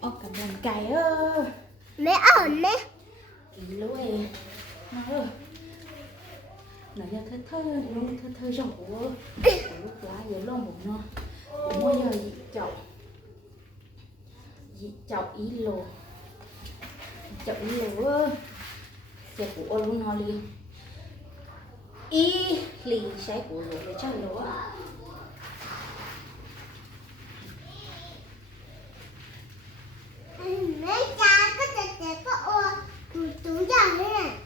Ô cầm làm cày ơ. Mẹ ổn đấy. Kỳ luôn. Nó ơi. Nó giờ thơ luôn thơ rổ. Lúc lá giờ lông bụng nó. Cũng bây giờ dị chậu ý lồ. Chậu ý lồ ơ. Giờ của luôn nó liền. Y liền sẽ của lồ để cho lồ ạ. Mẹ cha có chặt có ô túi giờ thế này.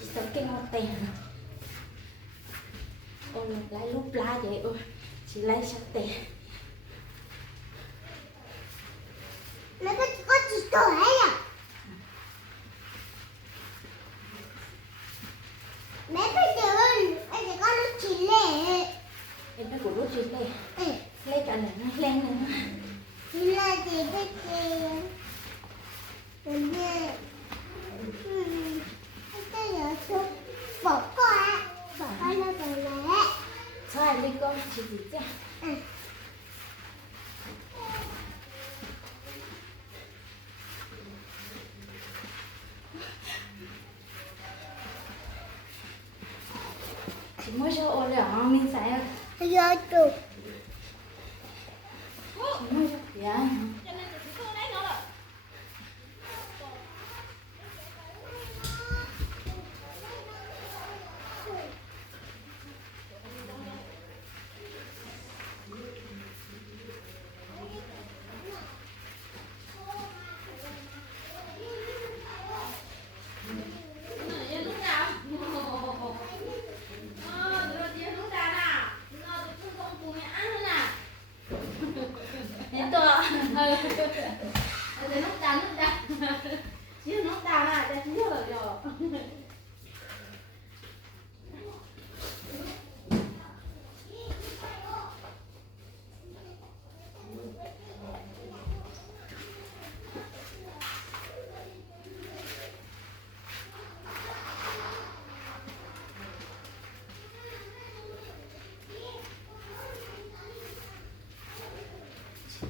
Chị sống cái ngọn tiền. Ôi lấy lúc lá vậy ôi. Chị lấy sạch tiền. Mẹ có chỉ tuổi à? Mẹ bây giờ con nó chỉ lệ. Em nó của lúc chị lấy. Lấy cả này nó lên nữa. Chỉ là gì cái gì? Mẹ. Cái giờ xuống bỏ qua. Bỏ qua nó rồi lệ. Sao em đi con chị gì chứ? Chị mới cho ô lửa mình sẽ Giờ tụi. chị mới cho dạ.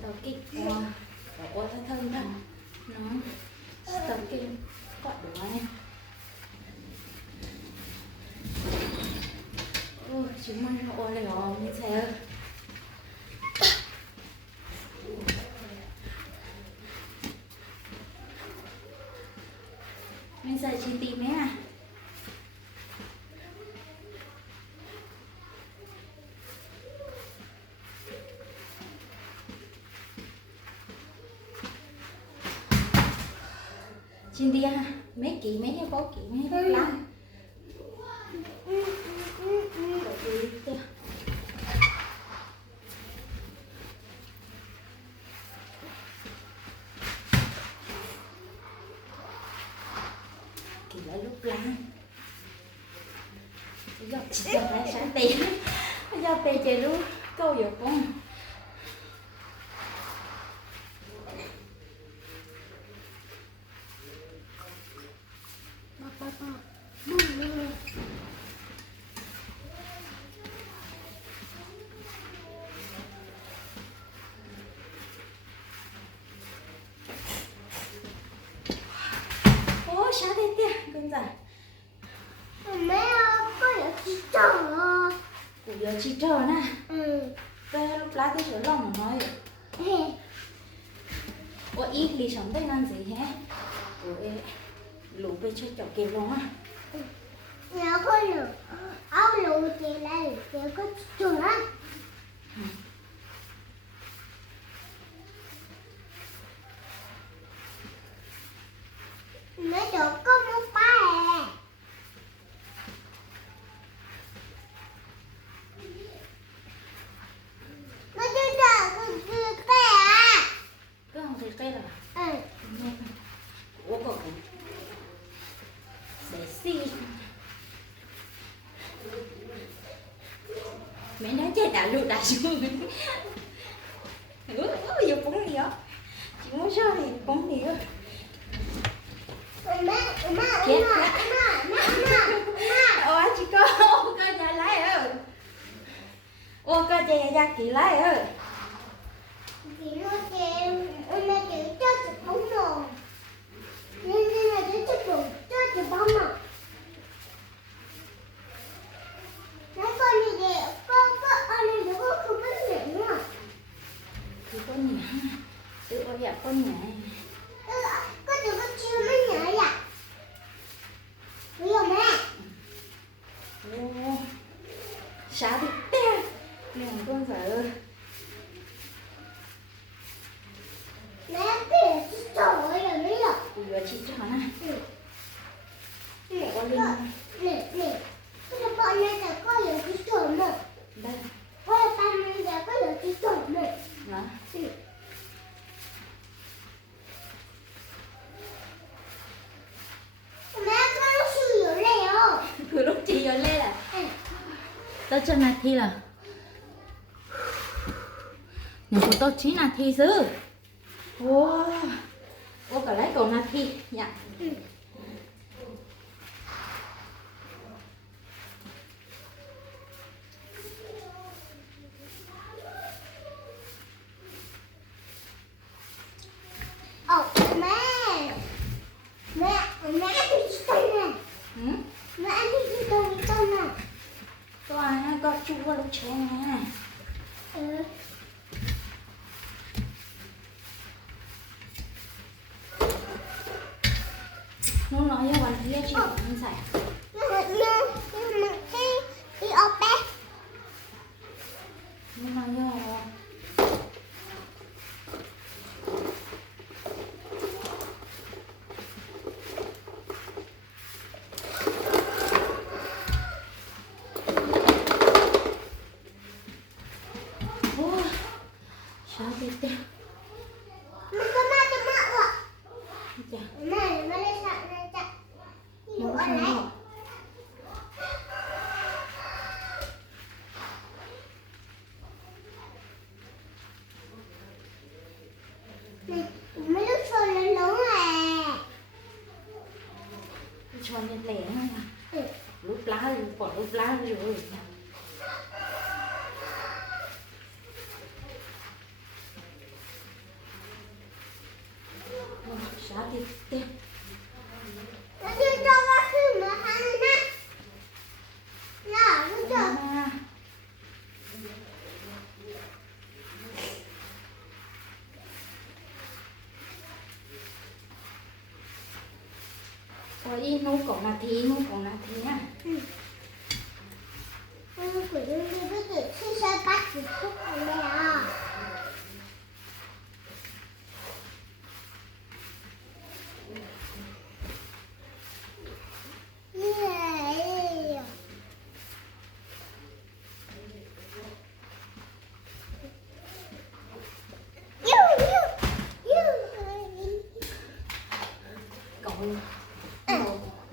Tao kịch ô thân đó nó tao kịch gọi đúng anh ôi chúng mình ô này nó mình sẽ mình sẽ chỉ tìm ấy à trên đi ha mấy kỹ mấy cái có kỹ mấy cái lá kỹ lại lúc lá giờ chỉ giờ lại sáng tiền giờ tiền chơi luôn câu giờ con ô sáng thế tia con già Mẹ ơi, có giờ chỉ chờ. của giờ chỉ chờ nè về lúc lá cái sữa lòng mà nói ô ít đi sống đây làm gì hả ôi lũ về chơi chọc kêu luôn á Nhớ có lửa áo lù thì lại thì có chờ lắm. Mẹ chỗ có một ba à. Nó chưa chờ con chưa té à. cứ không thấy cây là ủa cậu để xì mẹ nói chơi đã lụt đã xuống giờ cũng đi đó chị muốn sao thì cũng đi đó ô chị cô nhà lái ơi ô cơ chị ra chị lái ơi Chị nói con nhảy. Có được có chưa mới nhảy à? Bây giờ mẹ. Ô, xá thì té. Nè con sợ. Mẹ kìa, trời ơi là mấy giờ? Vừa chị cho hả? Nè, Con lên. nè. Cái là bọn này sẽ có những cái trời mà. Đây. Ôi, ba này sẽ có những cái trời mà. Đó. Mẹ có lúc sử dụng này không? Cứ lúc chị rồi lên là. Tao cho nạt thi là. Nhà của tao 9 nạt thi chứ. Wow. Ô cả lấy cầu nạt thi. Dạ. Mẹ đi chị Tân này. Ừ? Mẹ đi chị Tân này. Có chua lúc trẻ nha. Ừ. Nó nói như vậy thì chị không xài. Đi ở bé. Nó nói như vậy. Sao biết thế? Mẹ có mẹ cho mẹ ạ. Dạ. Mẹ lên sẵn này chạy. Đi Nó ở không đấy. rồi. Mấy lúc sau lớn lớn à. Cho nên lẻ thôi à. Ừ. Lúc lá rồi, còn lúc lá rồi. Sao biết thế? Nó đi cho nó khi mà hắn nè. Nào, nó cho. Ôi, nó còn là thì nha. Ừ. Của chúng tôi biết được khi sao bắt được thuốc ở đây à. Cậu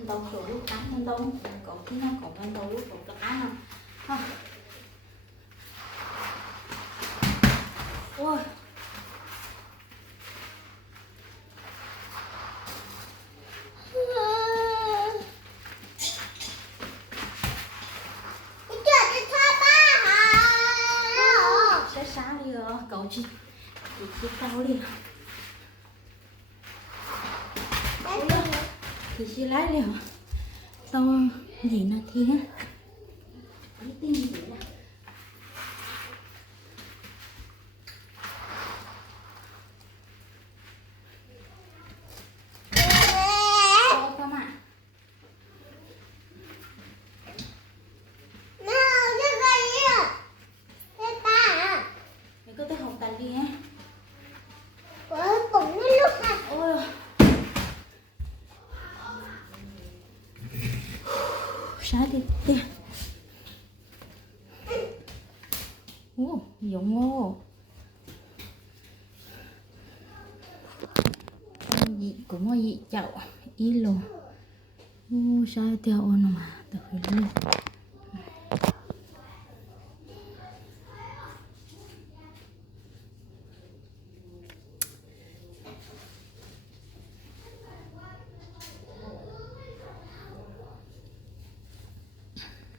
đâu sửa lúc cắn lên đâu. Cậu thấy nó còn lên đâu lúc cậu cá không? Ha. Ôi. Sẽ sáng đi rồi, cậu chị tao đi. Thì chị lấy liều. Tao gì nó thì á. Cái tin gì nè. Không ạ. Mày có tới học tàn đi á. Ôi. Sáng đi đi. Ô, giống ô. Gì cũng có gì chậu ý luôn. Ô, sao theo nó mà, tao phải lên.